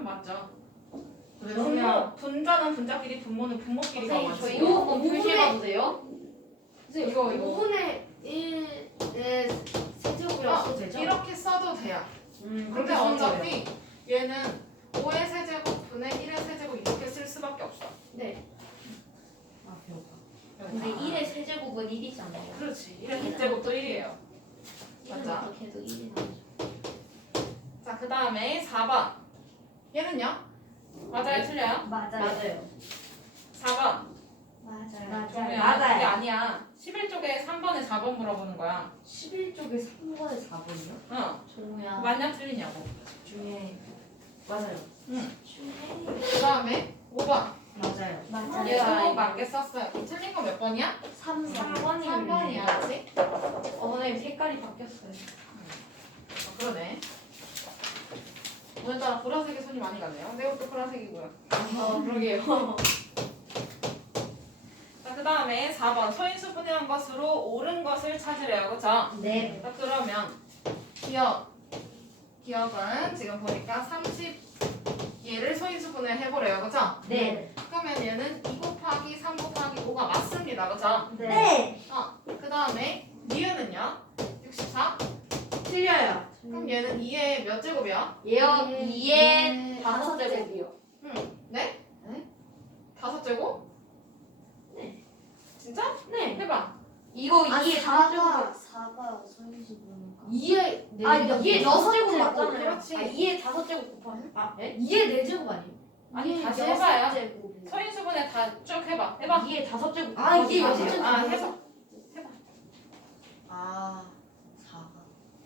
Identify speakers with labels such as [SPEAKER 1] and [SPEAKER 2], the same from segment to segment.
[SPEAKER 1] 맞죠?
[SPEAKER 2] 그러면
[SPEAKER 1] 분자는 분자끼리, 분모는 분모끼리가
[SPEAKER 3] 선생님
[SPEAKER 1] 맞지?
[SPEAKER 3] 저 이거 한번 표시해봐도 돼요? 선생님
[SPEAKER 1] 이거.
[SPEAKER 3] 5분의 1의 세제곱이라고 써도 되죠?
[SPEAKER 1] 이렇게 써도 돼요. 근데
[SPEAKER 2] 그렇게 쓰는 거예요.
[SPEAKER 1] 어차피 얘는 5의 세제곱 분의 1의 세제곱 이렇게 쓸 수밖에 없어.
[SPEAKER 3] 네.
[SPEAKER 2] 아 배고파.
[SPEAKER 3] 근데 1의 세제곱은 1이지 않나요?
[SPEAKER 1] 그렇지. 1의 세제곱도 1이에요.
[SPEAKER 3] 1은
[SPEAKER 1] 맞아.
[SPEAKER 3] 어떻게 해도 1이 나오죠.
[SPEAKER 1] 자, 그 다음에 4번. 얘는요? 맞아요, 틀려요?
[SPEAKER 3] 맞아요.
[SPEAKER 1] 4번.
[SPEAKER 3] 맞아요.
[SPEAKER 1] 종우야, 그게 아니야. 11쪽에 3번에 4번 물어보는 거야.
[SPEAKER 2] 11쪽에 3번에 4번이요?
[SPEAKER 1] 응.
[SPEAKER 3] 종우야.
[SPEAKER 1] 맞냐, 틀리냐고.
[SPEAKER 2] 중에 맞아요.
[SPEAKER 1] 그 다음에 5번.
[SPEAKER 2] 맞아요.
[SPEAKER 1] 얘도 맞게 썼어요. 틀린 거 몇 번이야?
[SPEAKER 3] 3번이
[SPEAKER 1] 3번이야, 그렇지?
[SPEAKER 3] 선생님 색깔이 바뀌었어요.
[SPEAKER 1] 그러네. 오늘따라 보라색에 손이 많이 가네요. 내 옷도 보라색이고요.
[SPEAKER 3] 그러게요.
[SPEAKER 1] 자, 그 다음에 4번. 소인수분해한 것으로 옳은 것을 찾으래요. 그쵸?
[SPEAKER 3] 네.
[SPEAKER 1] 자, 그러면 기억은 지금 보니까 얘를 소인수분해 해보래요. 그쵸?
[SPEAKER 3] 네.
[SPEAKER 1] 그러면 얘는 2 곱하기 3 곱하기 5가 맞습니다. 그쵸?
[SPEAKER 3] 네.
[SPEAKER 1] 그 다음에 니은은요? 64?
[SPEAKER 3] 틀려요.
[SPEAKER 1] 그럼 얘는 2의 몇 제곱이야?
[SPEAKER 3] 얘요.
[SPEAKER 1] 예.
[SPEAKER 3] 2의 5제곱이요.
[SPEAKER 1] 네? 5제곱?
[SPEAKER 3] 네.
[SPEAKER 1] 진짜?
[SPEAKER 3] 네.
[SPEAKER 1] 해봐.
[SPEAKER 3] 이거 2의 5제곱.
[SPEAKER 4] 4가 소인수분해니까
[SPEAKER 3] 2의
[SPEAKER 4] 아,
[SPEAKER 3] 2의 6제곱 맞잖아요.
[SPEAKER 1] 그렇지.
[SPEAKER 3] 2의 5제곱 곱하면?
[SPEAKER 2] 네?
[SPEAKER 3] 2의 4제곱 아니에요?
[SPEAKER 1] 아니, 다시 해봐요.
[SPEAKER 4] 6제곱
[SPEAKER 1] 소인수분해 다 쭉 해봐. 해봐.
[SPEAKER 3] 2의 5제곱.
[SPEAKER 4] 아, 이게
[SPEAKER 3] 곱하기
[SPEAKER 4] 여섯 제곱.
[SPEAKER 1] 아, 해봐.
[SPEAKER 4] 아 4가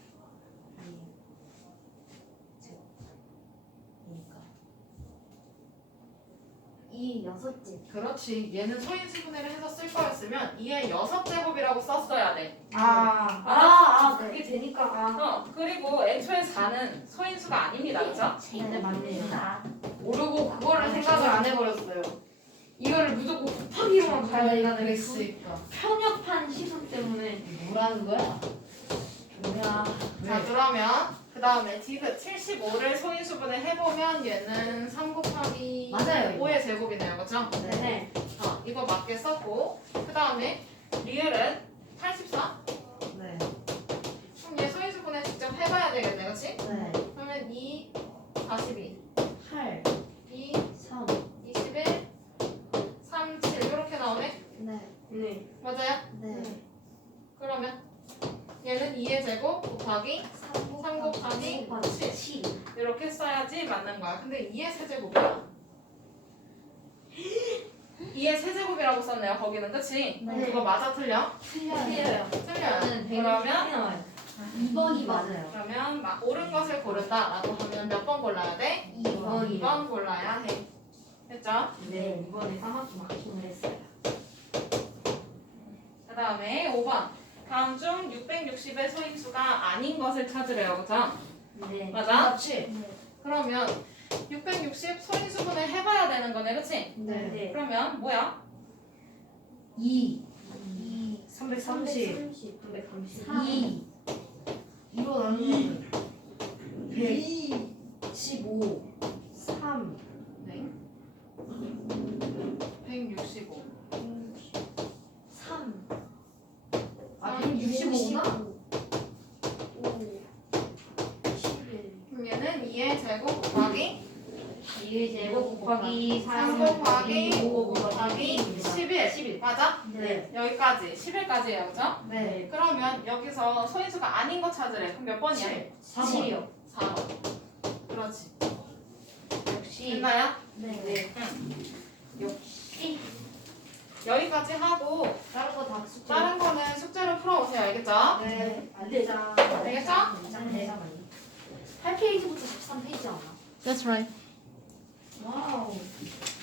[SPEAKER 4] 그러니까 2 6제
[SPEAKER 1] 그렇지. 얘는 소인수분해를 해서 쓸 거였으면 2의 6제곱이라고 썼어야 돼.
[SPEAKER 3] 그게 되니까.
[SPEAKER 1] 그리고 애초에 4는 소인수가 아닙니다. 그죠?
[SPEAKER 3] 네, 맞네요.
[SPEAKER 2] 모르고 그거를 생각을 안 해버렸어요. 이거를 무조건 곱하기로만 가야 된다는 게
[SPEAKER 4] 그랬으니까
[SPEAKER 3] 편협한 시선 때문에.
[SPEAKER 4] 뭐라는 거야?
[SPEAKER 2] 뭐야?
[SPEAKER 1] 자, 그러면 그 다음에 디귿 75를 소인수분해 해보면 얘는 3 곱하기
[SPEAKER 4] 맞아요, 이거.
[SPEAKER 1] 5의 제곱이네요. 그죠?
[SPEAKER 3] 네.
[SPEAKER 1] 이거 맞게 썼고 그 다음에 리을은 84?
[SPEAKER 2] 네.
[SPEAKER 1] 그럼 얘 소인수분해 직접 해봐야 되겠네. 그렇지?
[SPEAKER 4] 네
[SPEAKER 1] 그러면 2, 42,
[SPEAKER 4] 8
[SPEAKER 1] 2,
[SPEAKER 4] 3
[SPEAKER 1] 21, 3, 7 이렇게 나오네?
[SPEAKER 4] 네
[SPEAKER 3] 네.
[SPEAKER 1] 맞아요?
[SPEAKER 4] 네
[SPEAKER 1] 그러면 얘는 2의 제곱 곱하기 3 곱하기 7
[SPEAKER 3] 7.
[SPEAKER 1] 이렇게 써야지 맞는 거야. 근데 2의 세제곱이야. 2의 세제곱이라고 썼네요. 거기는 그치?
[SPEAKER 4] 네.
[SPEAKER 1] 그거 맞아 틀려?
[SPEAKER 3] 틀려요.
[SPEAKER 1] 틀려요.
[SPEAKER 3] 저는
[SPEAKER 1] 그러면
[SPEAKER 3] 나와요.
[SPEAKER 4] 2번이 맞아요
[SPEAKER 1] 그러면 옳은 것을 고른다라고 하면 몇 번 골라야 돼?
[SPEAKER 3] 2번이요.
[SPEAKER 1] 2번 골라야 해. 됐죠?
[SPEAKER 3] 네. 이번에 까맣게 마킹을 했어요.
[SPEAKER 1] 그 다음에 5번. 다음 중 660의 소인수가 아닌 것을 찾으래요. 그죠?
[SPEAKER 3] 네.
[SPEAKER 1] 맞아?
[SPEAKER 2] 그렇지.
[SPEAKER 1] 그러면 660 소인수분해 해봐야 되는 거네. 그치?
[SPEAKER 3] 네.
[SPEAKER 1] 그러면 뭐야?
[SPEAKER 2] 2
[SPEAKER 4] 2
[SPEAKER 2] 330
[SPEAKER 3] 330.
[SPEAKER 2] 2 2로 나누면 115 3
[SPEAKER 1] 네. 165.
[SPEAKER 4] 3
[SPEAKER 2] 아 165나?
[SPEAKER 4] 5 11
[SPEAKER 1] 그럼 얘는 2의 제곱 곱하기
[SPEAKER 3] 2의 제곱 곱하기
[SPEAKER 1] 3 곱하기 5 곱하기 11.
[SPEAKER 3] 11.
[SPEAKER 1] 맞아?
[SPEAKER 2] 네.
[SPEAKER 1] 여기까지. 11까지예요. 그죠?
[SPEAKER 2] 네.
[SPEAKER 1] 그러면 여기서 소인수가 아닌 거 찾으래. 그럼 몇 번이야?
[SPEAKER 2] 4번.
[SPEAKER 1] 4번. 그렇지.
[SPEAKER 3] 역시.
[SPEAKER 1] 됐나요?
[SPEAKER 4] 네
[SPEAKER 3] 역시.
[SPEAKER 1] 여기까지 하고
[SPEAKER 3] 다른 거다 숙제.
[SPEAKER 1] 다른 거는 숙제로 풀어오세요. 알겠죠?
[SPEAKER 3] 네.
[SPEAKER 2] 안 되잖아.
[SPEAKER 1] 알겠죠?
[SPEAKER 3] 네. 8페이지부터 13페이지 않아?
[SPEAKER 1] That's right.
[SPEAKER 2] 와우.